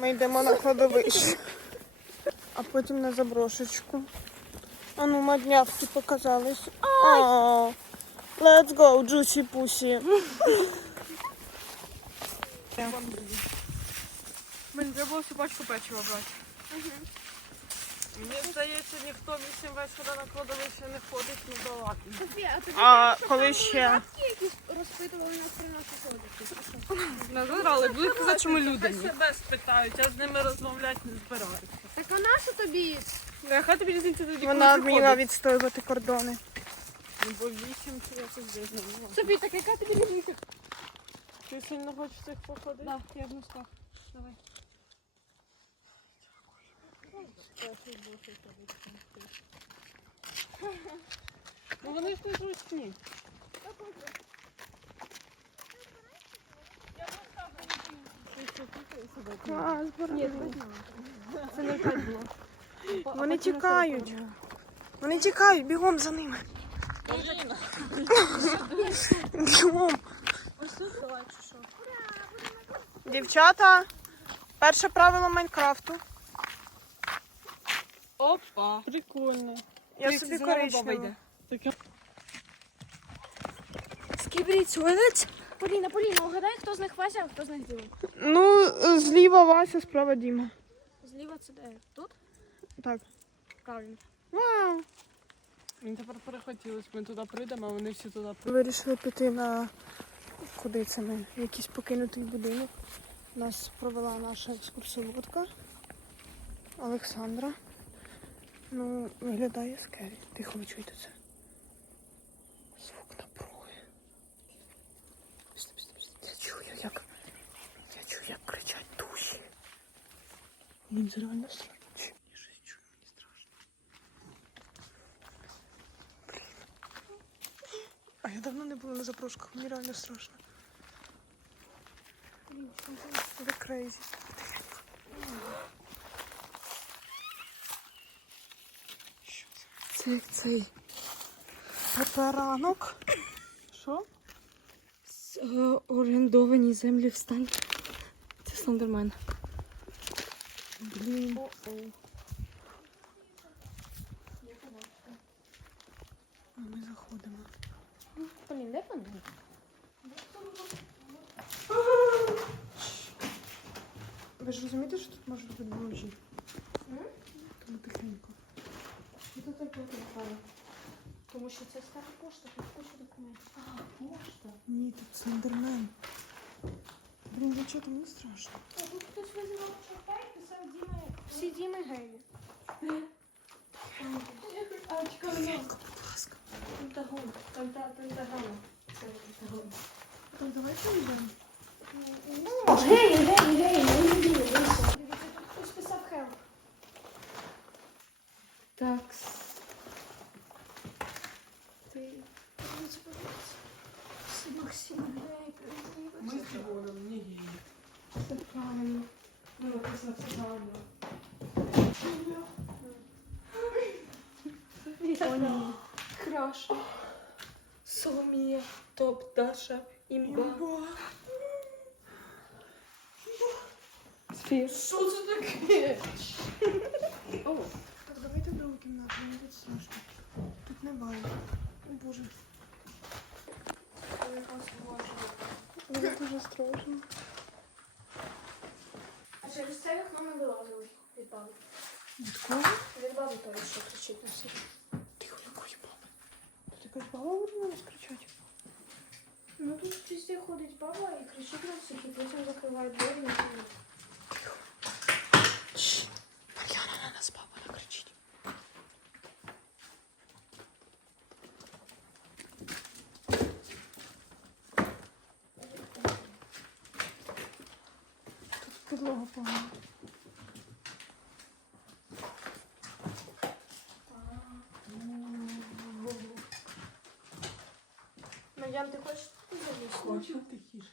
Ми йдемо на кладовище, а потім на заброшечку. А ну, маднявки показались. О, let's go, Juicy Pussy. Мені треба було собачку печиво брати. Мені здається, ніхто вісім вечора на кладовище не ходить, ну да ладно. Софія, а тобі А коли ще? бабки якісь розпитували нас про нашу ходити? Не задрали, будуть казати, що ми люди. Хай себе спитають, я з ними розмовляти не збираюся. Так а наша тобі? Яка тобі різниця тоді, коли Вона ти вміла ходиш? відстоювати кордони. Ну, Бо вісім чи якось десь не було. Софі, так яка тобі різниця? Ти сильно хочеш цих походити? Так, я в носках. Давай. Ну вони ж не зручні. Клас, Ні, Це не так було. Вони тікають. Вони тікають, бігом за ними. Бігом. Дівчата, перше правило Майнкрафту. Опа. Прикольно. Я собі коричневу. Скібріть туалет. Поліна, Поліна, угадай, хто з них Вася, а хто з них Діма. Ну, зліва Вася, справа Діма. Зліва це де? Тут? Так. Правильно. Вау. Мені тепер перехотілось, ми туди прийдемо, а вони всі туди Вирішили піти на куди це ми? В якийсь покинутий будинок. Нас провела наша екскурсоводка Олександра. Ну, виглядає скері. Тихо ви чуєте це. Звук напруги. Я чую, як. Я чую, як кричать душі. Їм реально. Чи- Я щось чую, мені страшно. А я давно не була на запрошках, мені реально страшно. Ви крейзі. це? Це як цей. Пеперанок. Що? орендовані землі встань. Це Слендермен. Блін. А ми заходимо. Полін, де фонарик? Ви ж розумієте, що тут можуть бути ножі? Тому тихенько. Що тут таке прикольно? Тому що це стара пошта, тут куча документів. А, пошта. Ні, тут слендермен. Блін, ну чого мені страшно? А тут хтось визивав чорта і писав Діма. Всі Діми геї. А, чекай, Тихенько, будь ласка. Пентагон. Пента- Пентагон. Це Пентагон. Так, давайте йдемо. Геї, геї, геї, Краша. Соломія, топ, Даша, імба. Сфір. Що це таке? О, Так, давайте в другу кімнату, мені тут страшно. Тут не. О боже. Мені дуже страшно. а через це вікно ми вилазили від баби. Від кого? Від баби той, що кричить на всіх. Тихо, якої баби? Тут якась баба буде на нас кричати? Ну тут везде ходить баба і кричить на всіх, і потім закриває двері на. Шш. Мар'яна на нас баба накричить. Тут підлога погана. Мар'ян, ти хочеш? Хочу тихіше.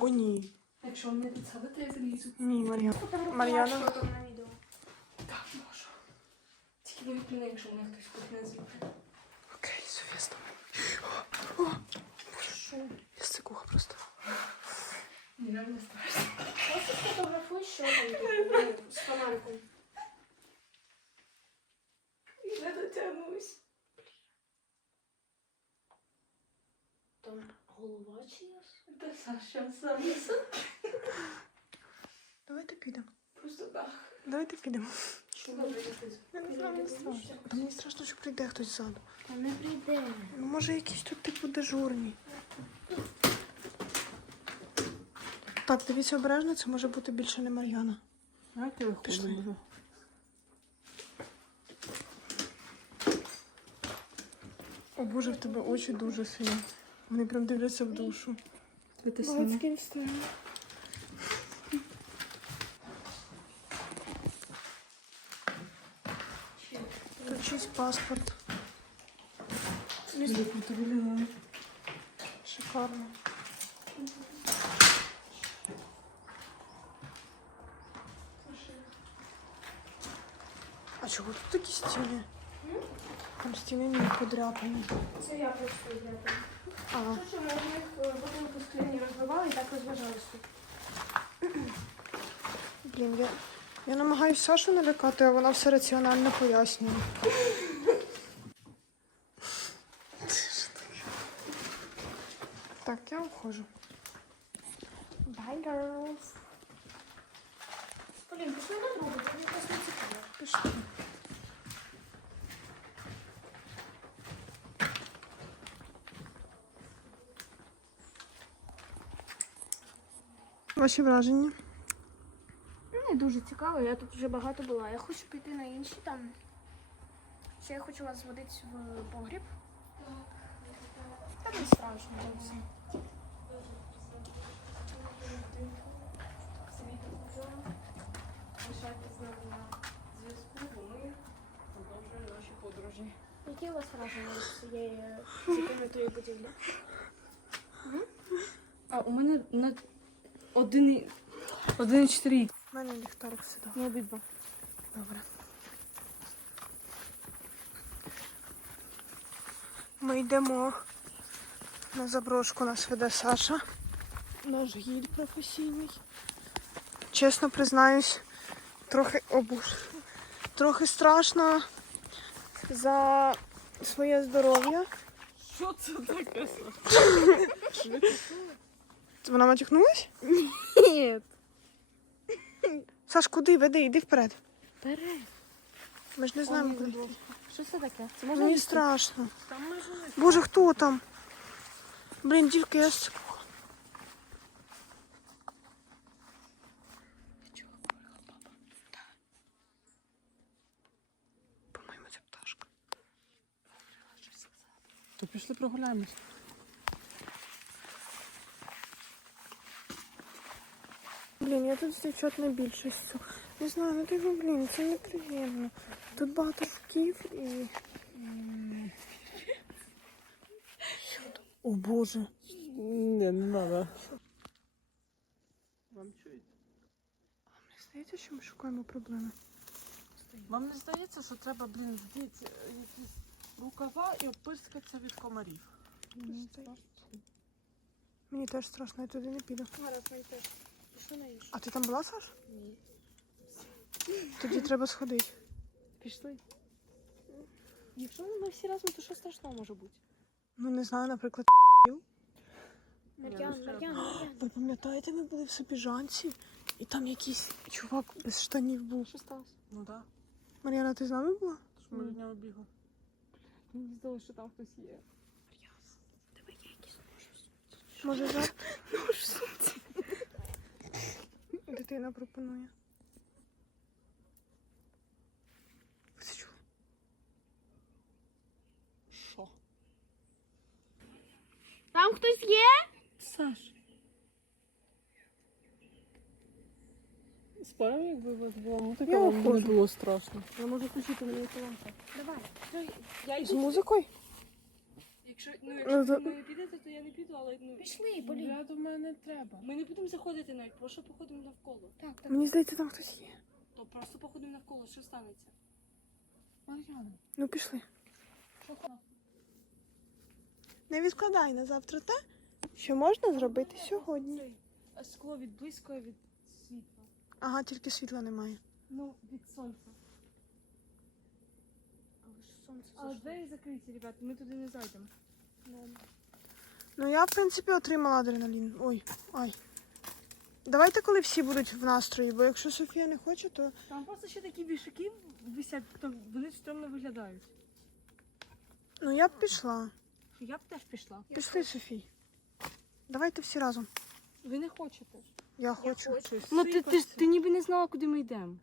О, ні. Якщо мене підсадити, я залізу. Ні, Мар'яна. Мар'яна. що там на відео. Так, можу. Тільки не відкликай, якщо мене хтось пихне звідти. Окей, Софія, з тобою. О, Боже, я стикуха просто. Мені реально страшно. ліхтариком. І не дотягнусь. Там голова чиясь? Та Саша, сам сам. Давайте підемо. Просто дах. Давайте підемо. Добре, якось. Я мені страшно. Та Мені страшно, що прийде хтось ззаду. Та не прийде. Ну, може, якісь тут типу дежурні. Так, дивіться обережно, це може бути більше не Мар'яна. Давайте Пішли. виходимо. О Боже, в тебе очі дуже сині. Вони прям дивляться в душу. Саме. Тут чийсь паспорт. Шикарно. А чого тут такі стіни? Там стіни не подряпані. Це я просто я там. Що, ми в них е, бутилку скляні розбивали і так розважалися блін, я, я намагаюсь Сашу налякати, а вона все раціонально пояснює. Так, я входжу. Bye, girls. Блін, пішли на другу, мені просто не цікаво. Пішли. Ваші враження? Не дуже цікаво, я тут вже багато була. Я хочу піти на інші там. Ще я хочу вас зводити в погріб. Та не страшно зовсім. Лишайтесь з нами на зв'язку, бо ми продовжуємо наші подорожі. Які у вас враження з цієї будівлі? А у мене на один і- один і чотири. У мене ліхтарик сюди. Не обидва. Добре. Ми йдемо на заброшку, нас веде Саша. Наш гід професійний. Чесно признаюсь, трохи о трохи страшно за своє здоров'я. Що це таке? Вона матюкнулась? Ні. Саш, куди? Веди, йди вперед. Вперед. Ми ж не знаємо, куди. йти. Що це таке? Це Мені страшно. Там ми жили. Боже, хто там? Блін, тільки я с- По-моєму, це пташка. То пішли прогуляємось. Блін, я тут з дівчат найбільшістю. Не знаю, ну типу, блін, це неприємно. Тут багато жуків і. О Боже. Не, не треба. Вам чують? Мені здається, що ми шукаємо проблеми. Вам не здається, що треба, блін, вдіти якісь рукава і опискатися від комарів? Мені. Мені теж страшно, я туди не піду. Зараз мені теж. А ти там була, Саш? Ні. Тоді треба сходити. Пішли. Якщо ми всі разом, то що страшного може бути? Ну, не знаю, наприклад, Мар'ян, Мар'ян, Мар'ян. ви пам'ятаєте, ми були в Собіжанці, і там якийсь чувак без штанів був. Що сталося? Ну так. Мар'яна, ти з нами була? Тож ми від нього бігли. Мені здалося, що там хтось є. Може, за... Дитина пропонує. Що? Там хтось є? Саш. Спорим, якби вас було, ну вам не було страшно. Я можу включити мені таланта. Давай. Я З музикою? Якщо, ну, Ну, за- ви не підете, то я не піду, але ну. Пішли, Полін. Я думаю, не треба. Ми не будемо заходити навіть, просто походимо навколо. Так, так. Мені здається, там хтось є. То просто походимо навколо, що станеться? Мар'яна, Ну, пішли. Не відкладай на завтра те, що можна зробити сьогодні. А Скло від близького від світла. Ага, тільки світла немає. Ну, від сонця. Але ж сонце Але двері закриті, ребят, ми туди не зайдемо. Ну я, в принципі, отримала адреналін. Ой, ай. Давайте, коли всі будуть в настрої, бо якщо Софія не хоче, то. Там просто ще такі вішаки висять, то вони стрьомно виглядають. Ну я б пішла. Я б теж пішла. Пішли, Софій. Давайте всі разом. Ви не хочете. Я хочу. Ну ти, ти, ж- ти ніби не знала, куди ми йдемо.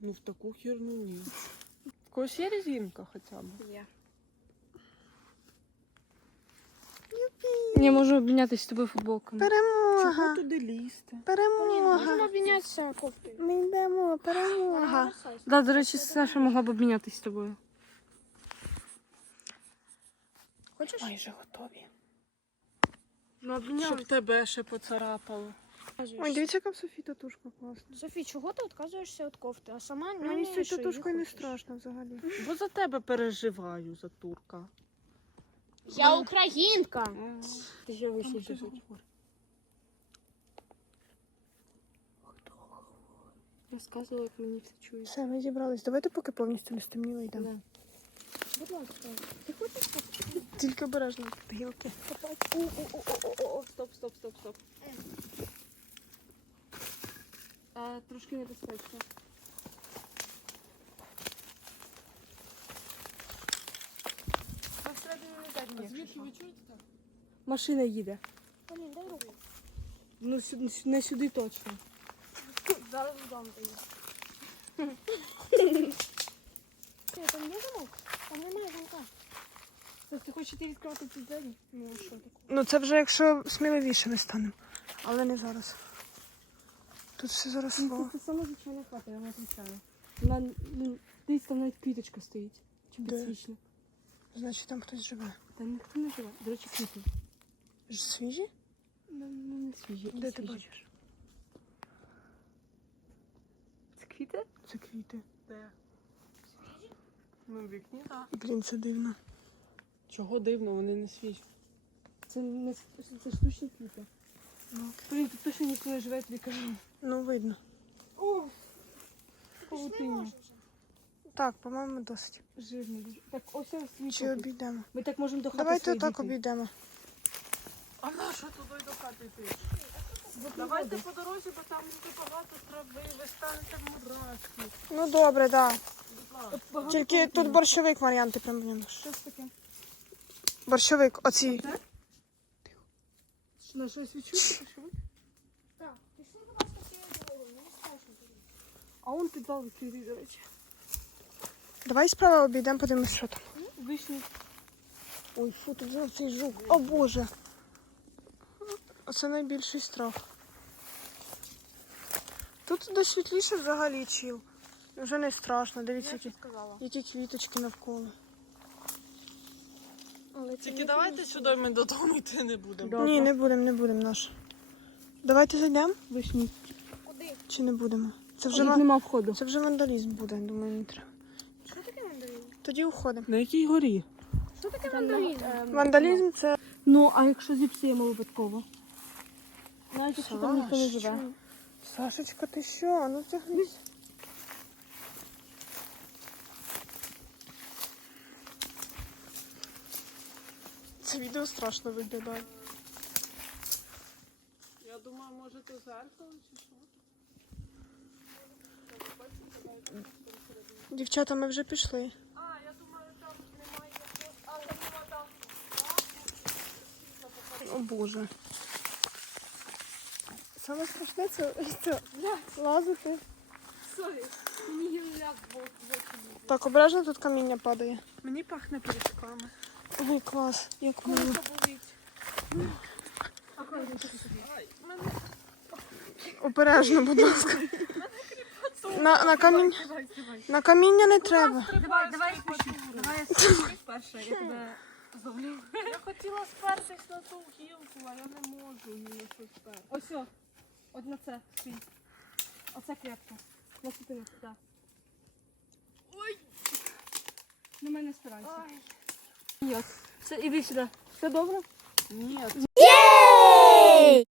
Ну в таку херню ні. В когось є резинка хоча б. Є. Я можу обмінятися з тобою футболками. Чого Перемога! туди лізти? Перемога! Обмінятися кофтою. Ми йдемо, перемога! Да, до речі, Саша могла б обмінятися з тобою. Хочеш? Майже готові. Ну, Щоб тебе ще поцарапало. Ой, дивіться, яка в Софії татушка класна. Софі, чого ти відказуєшся від кофти? А сама не Мені з цією вмієш татушкою не хочеш? страшно взагалі. Бо за тебе переживаю, за турка. Я українка. Ти ще Там щось Я сказала, як мені все чують. Все, ми зібрались. Давайте поки повністю не стемніло йдемо. Будь ласка. Ти хочеш Тільки обережно гілки. О-о-о-о-о, стоп, стоп, стоп, стоп. Е, трошки небезпечно. Звідки ви чуєте так? Машина їде. Полін, дай руку. Ну, сюди, не сюди точно. Зараз вдома доїду. Ти, там є замок? Там немає замка. Ти, ти хочеш іти відкривати ці двері? Ну, що таке? Ну це вже якщо сміливіше ми станемо. Але не зараз. Тут все заросло. Ну, це саме звичайна хата, я вам відповідаю. Вона, ну, десь там навіть квіточка стоїть. Чи Де? підсвічник. Значить там хтось живе. Та ніхто не живе. До речі, квіти. Ж Свіжі? Ну, ну, не свіжі. Де ти бачиш? Це квіти? Це квіти. Де? Ну, в вікні, так. Блін, це дивно. Чого дивно, вони не свіжі. Це не це штучні квіти. Ну, Блін, тут точно ніхто не живе, я тобі кажу. Ну видно. О! Павутиння. Так, по-моєму, досить. Жирний дуже. Так, ось ось Чи обійдемо? Ми так можемо до хати Давайте своєї так обійдемо. А на що туди до хати йти? Давайте по дорозі, бо там дуже багато трави, ви станете в мурашки. Ну добре, так. Да. Багато Тільки тут борщовик варіанти прям в ньому. Що таке? Борщовик, оці. На щось відчути? Що? Так, пішли, будь ласка, цією дорогою. Мені страшно. А он підвал відкритий, до речі. Давай справа обійдемо, подивимось, що там. Вишні. Ой, фу, тут знов цей жук. О Боже. Оце найбільший страх. Тут де світліше взагалі чіл. Вже не страшно, дивіться, які, які квіточки навколо. Але це Тільки не давайте сюди ми додому йти не будемо. Ні, не будемо, не будемо наш. Давайте зайдемо Вишні. Куди? чи не будемо? Це вже, ва- нема входу. це вже вандалізм буде, думаю, не треба. Тоді уходимо. На якій горі? Що таке мандарин? Вандалізм це. Ну, а якщо зіпсуємо випадково? Навіть якщо там ніхто не живе. Сашечка, ти що? Ну тягнись. Це відео страшно виглядає. Я думаю, може то зеркало чи що? Дівчата, ми вже пішли. А, я думаю, там немає якогось, але була там. О Боже. Саме страшне це, це лазити. Сорі, мені гілляк в очі Так, обережно тут каміння падає. Мені пахне пиріжками. Ой, клас, як мило. Обережно, будь ласка. На, на, камінь... Давай, давай. на каміння не треба. Давай, давай. Давай перша, я тебе зловлю. Я хотіла спертись на ту гілку, а я не можу ні на що сперти. Ось о, от на це стій. Оце крепко. На це так. Ой! На мене спирайся. Ні, все, іди сюди. Все добре? Ні, Ні,